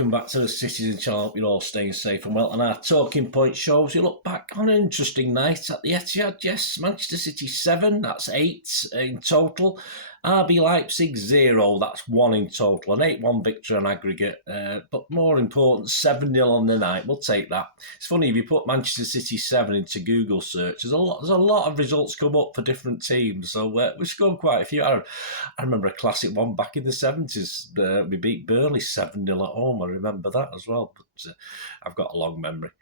welcome back to the Citizen channel. Hope you're all staying safe and well. And our talking point shows you look back on an interesting night at the Etihad. Yes, Manchester City 7, that's 8 in total. RB Leipzig 0, that's 1 in total. An 8-1 victory on aggregate, but more important, 7-0 on the night. We'll take that. It's funny, if you put Manchester City 7 into Google search, there's a lot of results come up for different teams. So we've scored quite a few. I remember a classic one back in the 70s. We beat Burnley 7-0 at home. I remember that as well. But I've got a long memory.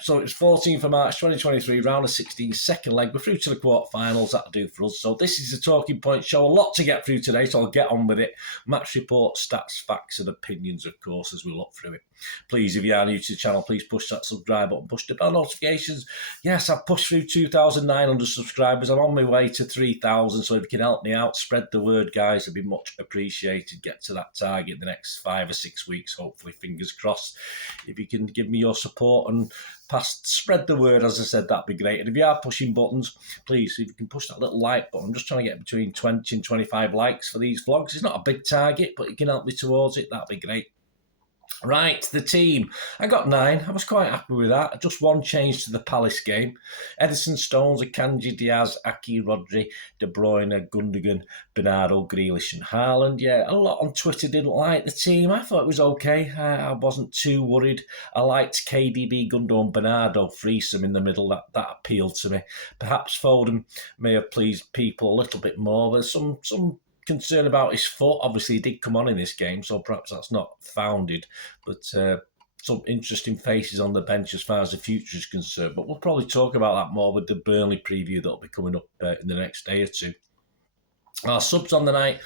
So it's 14th of March 2023, round of 16, second leg. We're through to the quarterfinals. That'll do for us. So this is the talking point show. A lot to get through today, so I'll get on with it. Match report, stats, facts, and opinions, of course, as we look through it. Please, if you are new to the channel, please push that subscribe button, push the bell notifications. Yes, I've pushed through 2,900 subscribers. I'm on my way to 3,000, so if you can help me out, spread the word, guys. It'd be much appreciated. Get to that target in the next 5 or 6 weeks, hopefully, fingers crossed. If you can give me your support and spread the word, as I said, that'd be great. And if you are pushing buttons, please, if you can push that little like button. I'm just trying to get between 20 and 25 likes for these vlogs. It's not a big target, but you can help me towards it. That'd be great. Right, the team. I got 9. I was quite happy with that. Just one change to the Palace game. Edison, Stones, Akanji, Diaz, Aki, Rodri, De Bruyne, Gundogan, Bernardo, Grealish and Haaland. Yeah, a lot on Twitter didn't like the team. I thought it was okay. I wasn't too worried. I liked KDB, Gundogan, Bernardo, threesome in the middle. That appealed to me. Perhaps Foden may have pleased people a little bit more. There's some concern about his foot. Obviously, he did come on in this game, so perhaps that's not founded. But some interesting faces on the bench as far as the future is concerned. But we'll probably talk about that more with the Burnley preview that'll be coming up in the next day or two. Our subs on the night: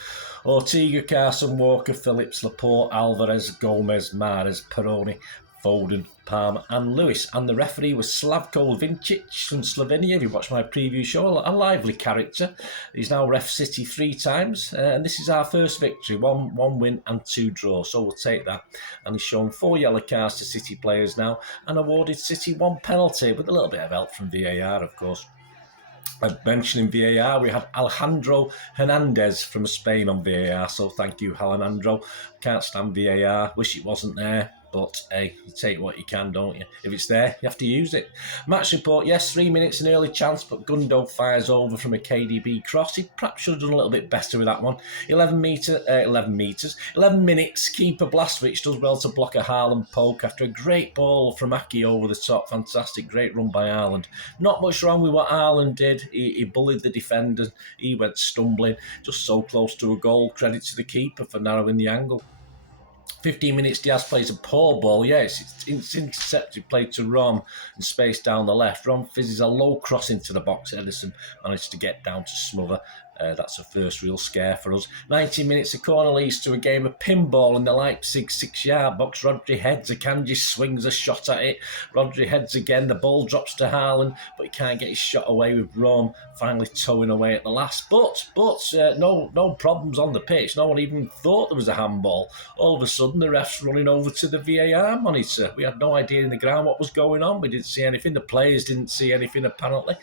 Ortega, Carson, Walker, Phillips, Laporte, Alvarez, Gomez, Mahrez, Peroni, Foden, Palmer and Lewis. And the referee was Slavko Vincic from Slovenia. If you watched my preview show, a lively character. He's now ref City 3 times. And this is our first victory. One win and 2 draws. So we'll take that. And he's shown 4 yellow cards to City players now and awarded City 1 penalty with a little bit of help from VAR, of course. Mentioning VAR, we have Alejandro Hernandez from Spain on VAR. So thank you, Alejandro. Can't stand VAR. Wish it wasn't there. But, hey, you take what you can, don't you? If it's there, you have to use it. Match report, yes, 3 minutes, an early chance, but Gundo fires over from a KDB cross. He perhaps should have done a little bit better with that one. 11 minutes, keeper Blaswich does well to block a Haaland poke after a great ball from Aki over the top. Fantastic, great run by Haaland. Not much wrong with what Haaland did. He bullied the defender. He went stumbling, just so close to a goal. Credit to the keeper for narrowing the angle. 15 minutes, Diaz plays a poor ball. Yes, it's intercepted, played to Rom and spaced down the left. Rom fizzes a low cross into the box. Edison managed to get down to smother. That's a first real scare for us. 19 minutes, a corner leads to a game of pinball in the Leipzig 6-yard box. Rodri heads, Akanji swings a shot at it. Rodri heads again, the ball drops to Haaland, but he can't get his shot away with Rome finally towing away at the last. But no problems on the pitch. No one even thought there was a handball. All of a sudden, the ref's running over to the VAR monitor. We had no idea in the ground what was going on. We didn't see anything. The players didn't see anything, apparently.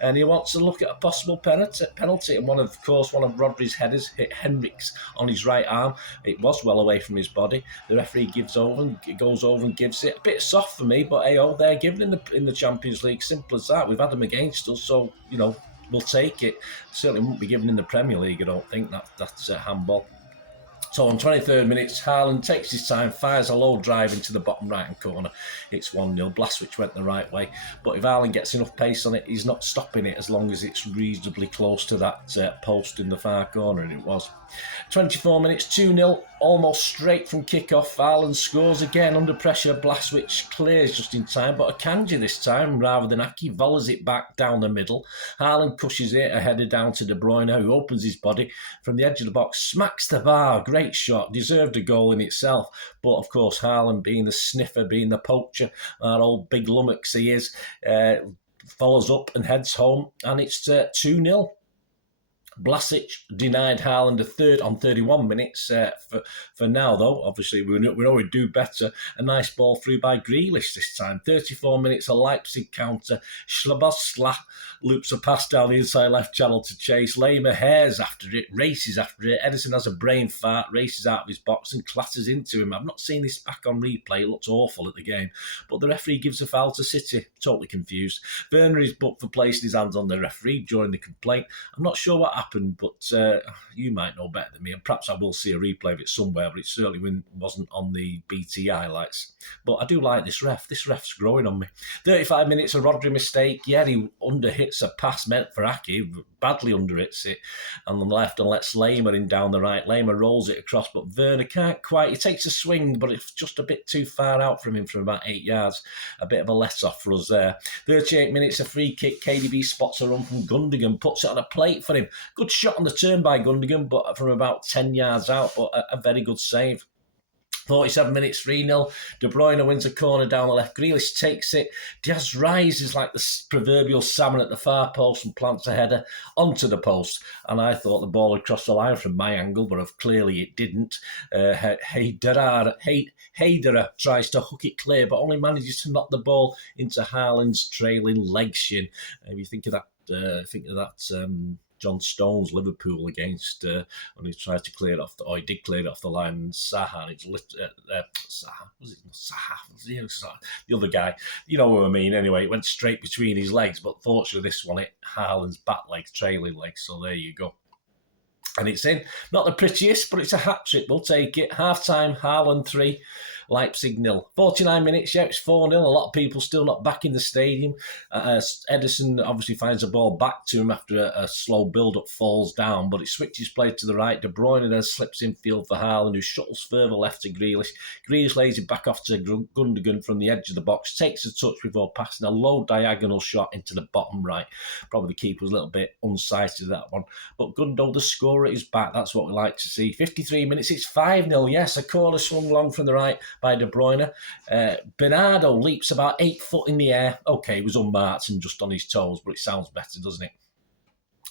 And he wants to look at a possible penalty. And one of Rodri's headers hit Henriks on his right arm. It was well away from his body. The referee goes over and gives it. A bit soft for me, but hey, they're given in the Champions League. Simple as that. We've had them against us, so we'll take it. Certainly won't be given in the Premier League. I don't think that's a handball. So on 23rd minutes, Haaland takes his time, fires a low drive into the bottom right-hand corner. It's 1-0. Blaswich went the right way. But if Haaland gets enough pace on it, he's not stopping it as long as it's reasonably close to that post in the far corner, and it was. 24 minutes, 2-0, almost straight from kick-off. Haaland scores again under pressure. Blaswich clears just in time, but Akanji this time, rather than Aki, volleys it back down the middle. Haaland cushions it, a header down to De Bruyne, who opens his body from the edge of the box, smacks the bar. Great shot, deserved a goal in itself. But, of course, Haaland, being the sniffer, being the poacher, that old big lummox he is, follows up and heads home, and it's 2-0. Blasic denied Haaland a third on 31 minutes. For now, though, obviously we know we'd do better. A nice ball through by Grealish this time. 34 minutes, a Leipzig counter. Schlabosla loops a pass down the inside left channel to Chase. Lehmer hairs after it, races after it. Edison has a brain fart, races out of his box and clatters into him. I've not seen this back on replay. It looked awful at the game. But the referee gives a foul to City. Totally confused. Werner is booked for placing his hands on the referee during the complaint. I'm not sure what happened, but you might know better than me, and perhaps I will see a replay of it somewhere, but it certainly wasn't on the BT highlights. But I do like this ref. This ref's growing on me. 35 minutes, a Rodri mistake. Yeah, he underhits a pass meant for Aki, badly underhits it on the left and lets Lehmer in down the right. Lehmer rolls it across, but Werner can't quite. He takes a swing, but it's just a bit too far out from him from about 8 yards. A bit of a let-off for us there. 38 minutes, a free kick. KDB spots a run from Gundogan, puts it on a plate for him. Good shot on the turn by Gundogan, but from about 10 yards out, but a very good save. 47 minutes, 3-0. De Bruyne wins a corner down the left. Grealish takes it. Diaz rises like the proverbial salmon at the far post and plants a header onto the post. And I thought the ball had crossed the line from my angle, but clearly it didn't. Heiderer tries to hook it clear, but only manages to knock the ball into Haaland's trailing leg shin. If you think of that, John Stones, Liverpool against when he tried to clear it off he did clear it off the line. And Saha, the other guy, you know what I mean. Anyway, it went straight between his legs, but fortunately this one hit Haaland's back leg, trailing leg. So there you go. And it's in. Not the prettiest, but it's a hat-trick. We'll take it. Half-time, Haaland 3, Leipzig 0. 49 minutes, yeah, it's 4-0. A lot of people still not back in the stadium. Edison obviously finds the ball back to him after a slow build-up, falls down, but it switches play to the right. De Bruyne then slips in field for Haaland, who shuttles further left to Grealish. Grealish lays it back off to Gundogan from the edge of the box, takes a touch before passing a low diagonal shot into the bottom right. Probably the keeper was a little bit unsighted at that one. But Gundo, the scorer, is back. That's what we like to see. 53 minutes, it's 5-0. Yes, a corner swung long from the right by De Bruyne. Bernardo leaps about 8 foot in the air. Okay, he was unmarked and just on his toes, but it sounds better, doesn't it?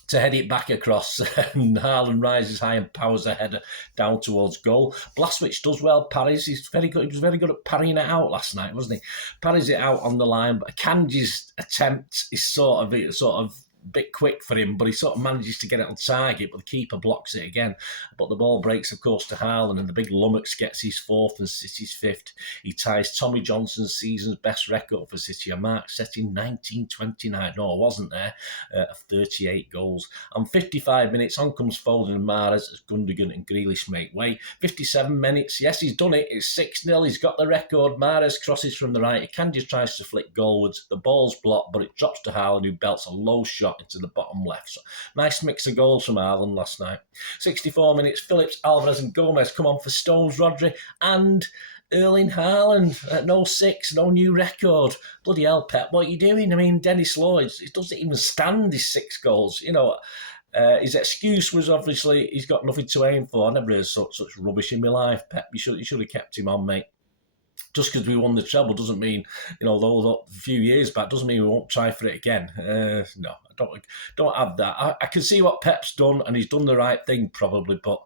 To head it back across, and Haaland rises high and powers the header down towards goal. Blasic does well, parries. He's very good. He was very good at parrying it out last night, wasn't he? Parries it out on the line, but Akanji's attempt is sort of bit quick for him, but he sort of manages to get it on target, but the keeper blocks it again. But the ball breaks, of course, to Haaland, and the big Lummox gets his 4th and City's 5th. He ties Tommy Johnson's season's best record for City, a mark set in 1929. No, I wasn't there, of 38 goals. On 55 minutes, on comes Foden and Mahrez as Gundogan and Grealish make way. 57 minutes, yes, he's done it. It's 6-0. He's got the record. Mahrez crosses from the right. Akanji tries to flick goalwards. The ball's blocked, but it drops to Haaland, who belts a low shot into the bottom left. So, nice mix of goals from Haaland last night. 64 minutes, Phillips, Alvarez and Gomez come on for Stones, Rodri and Erling Haaland. No 6, no new record. Bloody hell, Pep, what are you doing? I mean, Dennis Lloyd, it doesn't even stand his 6 goals. You know, his excuse was obviously he's got nothing to aim for. I never heard such rubbish in my life, Pep. You should have kept him on, mate. Just because we won the treble doesn't mean, though a few years back, doesn't mean we won't try for it again. No, I don't have that. I can see what Pep's done, and he's done the right thing probably, but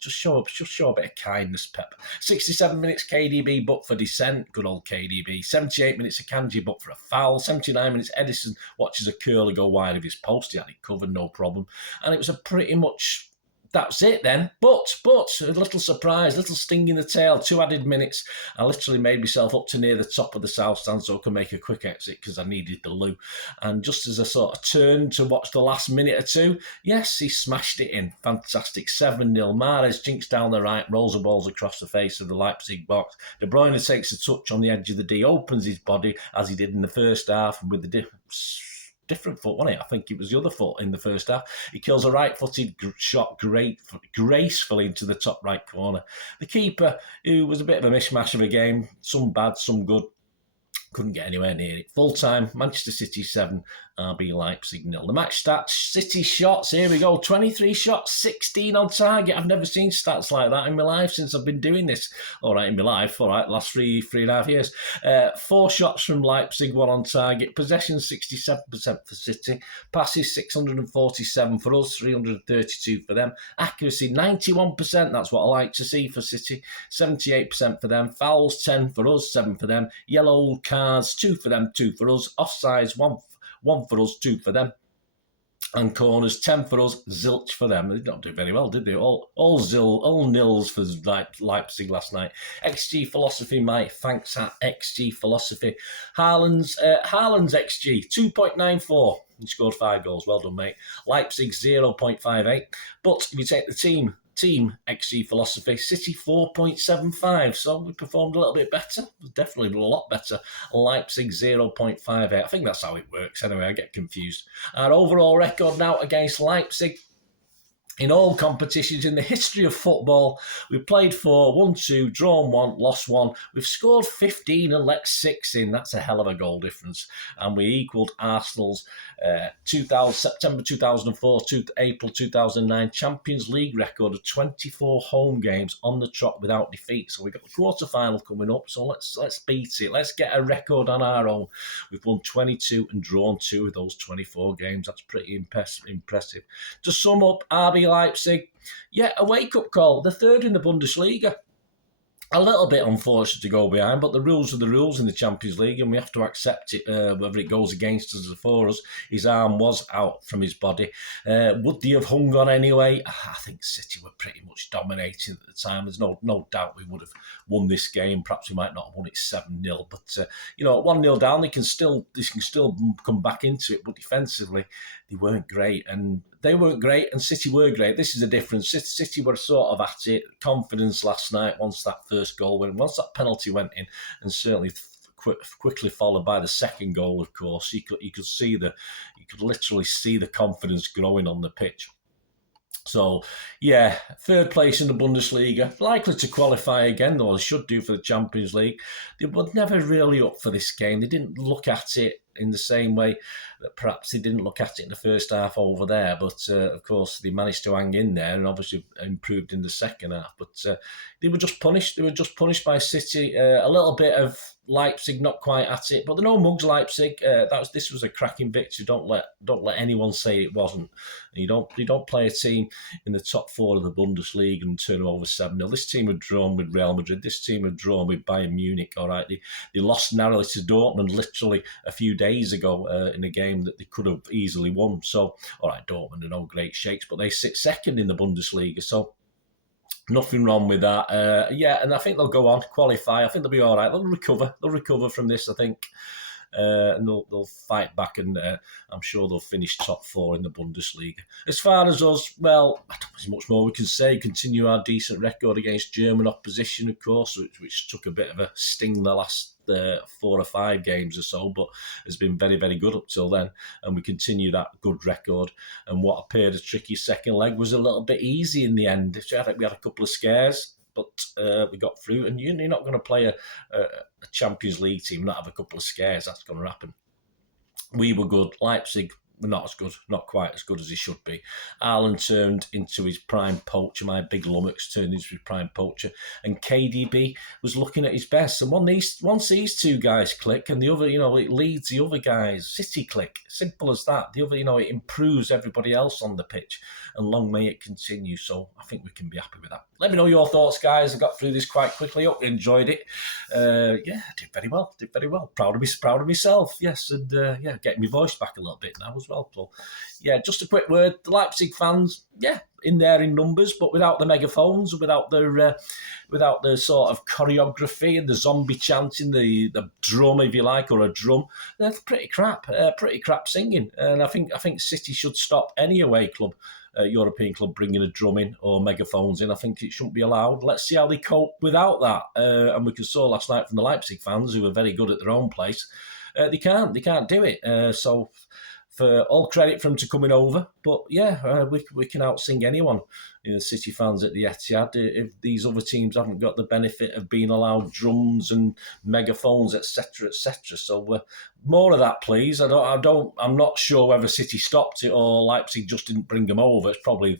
just show a bit of kindness, Pep. 67 minutes, KDB booked for dissent. Good old KDB. 78 minutes, Akanji booked for a foul. 79 minutes, Edison watches a curler go wide of his post. He had it covered, no problem. And it was a pretty much... That's it then. But a little surprise, little sting in the tail, 2 added minutes. I literally made myself up to near the top of the south stand so I could make a quick exit because I needed the loo. And just as I sort of turned to watch the last minute or two, yes, he smashed it in. Fantastic. 7-0. Mahrez jinks down the right, rolls the balls across the face of the Leipzig box. De Bruyne takes a touch on the edge of the D, opens his body as he did in the first half, and with the different foot, wasn't it? I think it was the other foot in the first half. He kills a right-footed shot gracefully into the top right corner. The keeper, who was a bit of a mishmash of a game, some bad, some good, Couldn't get anywhere near it. Full time, Manchester City 7, RB Leipzig 0. The match stats, City shots, here we go. 23 shots, 16 on target. I've never seen stats like that in my life since I've been doing this. All right, in my life, all right, last three and a half years. 4 shots from Leipzig, 1 on target. Possession 67% for City. Passes 647 for us, 332 for them. Accuracy 91%, that's what I like to see for City. 78% for them. Fouls 10 for us, 7 for them. Yellow cards 2 for them, 2 for us. Offsides 1 for us, 2 for them. And corners 10 for us, zilch for them. They didn't do very well, did they? All nils for Leipzig last night. XG philosophy, Mike. Thanks at XG philosophy. Haaland's XG 2.94. He scored 5 goals. Well done, mate. Leipzig 0.58. But if you take the team XG philosophy, City 4.75, so we performed a little bit better, definitely a lot better. Leipzig 0.58. I think that's how it works anyway. I get confused. Our overall record now against Leipzig in all competitions in the history of football, we've played 4, won 2, drawn 1, lost 1. We've scored 15 and let 6 in. That's a hell of a goal difference. And we equalled Arsenal's September 2004 to April 2009 Champions League record of 24 home games on the trot without defeat. So we've got the quarter-final coming up, so let's beat it. Let's get a record on our own. We've won 22 and drawn 2 of those 24 games. That's pretty impressive. To sum up, RB Leipzig, a wake-up call. They're third in the Bundesliga. A little bit unfortunate to go behind, but the rules are the rules in the Champions League, and we have to accept it, whether it goes against us or for us. His arm was out from his body. Would they have hung on anyway? I think City were pretty much dominating at the time. There's no doubt we would have won this game. Perhaps we might not have won it 7-0, but 1-0 down, they can still come back into it. But defensively, they weren't great, and they weren't great, and City were great. This is the difference. City were sort of at it. Confidence last night once that first goal went, once that penalty went in, and certainly quickly followed by the second goal. Of course, you could literally see the confidence growing on the pitch. So, third place in the Bundesliga, likely to qualify again, though they should do for the Champions League. They were never really up for this game. They didn't look at it in the same way that perhaps they didn't look at it in the first half over there. But, of course, they managed to hang in there and obviously improved in the second half. But they were just punished. They were just punished by City. A little bit of Leipzig not quite at it, but they're no mugs, Leipzig. This was a cracking victory. Don't let anyone say it wasn't. You don't play a team in the top 4 of the Bundesliga and turn them over 7-0. This team had drawn with Real Madrid. This team had drawn with Bayern Munich. All right, they lost narrowly to Dortmund literally a few days ago in a game that they could have easily won. So, all right, Dortmund are no great shakes, but they sit second in the Bundesliga. So, nothing wrong with that. And I think they'll go on, qualify. I think they'll be all right. They'll recover from this, I think. And they'll fight back, and I'm sure they'll finish top 4 in the Bundesliga. As far as us, well, I don't think there's much more we can say. Continue our decent record against German opposition, of course, which took a bit of a sting the last 4 or 5 games or so, but has been very, very good up till then, and we continue that good record. And what appeared a tricky second leg was a little bit easy in the end. I think we had a couple of scares, but we got through, and you're not going to play a Champions League team and not have a couple of scares. That's going to happen. We were good. Leipzig were not as good, not quite as good as he should be. Haaland turned into his prime poacher. My big lummox turned into his prime poacher. And KDB was looking at his best. And once these two guys click, and the other, it leads the other guys. City click. Simple as that. The other, it improves everybody else on the pitch. And long may it continue. So I think we can be happy with that. Let me know your thoughts, guys. I got through this quite quickly. Hope you enjoyed it. I did very well. Proud of myself. Yes, and getting my voice back a little bit now as well. So, just a quick word. The Leipzig fans, in there in numbers, but without the megaphones, without the sort of choreography and the zombie chanting, the drum, if you like, or a drum. They're pretty crap singing. And I think City should stop any away club, European club, bringing a drum in or megaphones in. I think it shouldn't be allowed. Let's see how they cope without that. And we saw last night from the Leipzig fans, who were very good at their own place, they can't do it. So for all credit for them to coming over. But yeah, we can outsing anyone, the City fans at the Etihad, if these other teams haven't got the benefit of being allowed drums and megaphones, etc., etc. So more of that, please. I'm not sure whether City stopped it or Leipzig just didn't bring them over. It's probably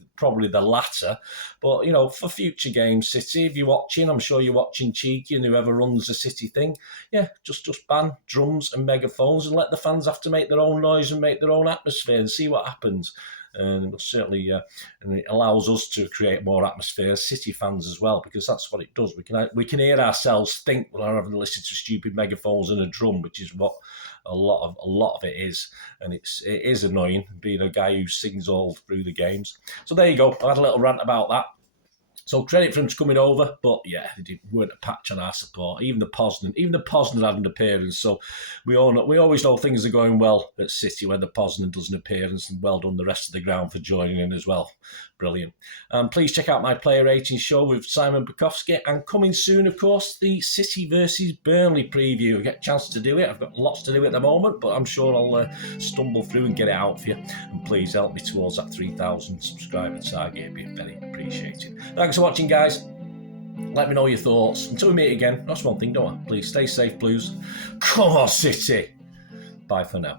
the latter. But for future games, City, if you're watching, I'm sure you're watching Cheeky and whoever runs the City thing. Yeah, just ban drums and megaphones and let the fans have to make their own noise and make their own atmosphere and see what happens. And certainly, and it allows us to create more atmosphere, City fans as well, because that's what it does. We can hear ourselves think without having to listen to stupid megaphones and a drum, which is what a lot of it is, and it is annoying being a guy who sings all through the games. So there you go. I had a little rant about that. So credit for him coming over, but yeah, they weren't a patch on our support. Even the Poznan had an appearance. So we always know things are going well at City when the Poznan does an appearance, and well done the rest of the ground for joining in as well. Brilliant. Please check out my player rating show with Simon Bukowski, and coming soon, of course, the City versus Burnley preview. I get a chance to do it. I've got lots to do at the moment, but I'm sure I'll stumble through and get it out for you. And please help me towards that 3,000 subscriber target. It'd be very appreciated. Thanks for watching, guys. Let me know your thoughts. Until we meet again, that's one thing, don't I? Please stay safe, Blues. Come on, City. Bye for now.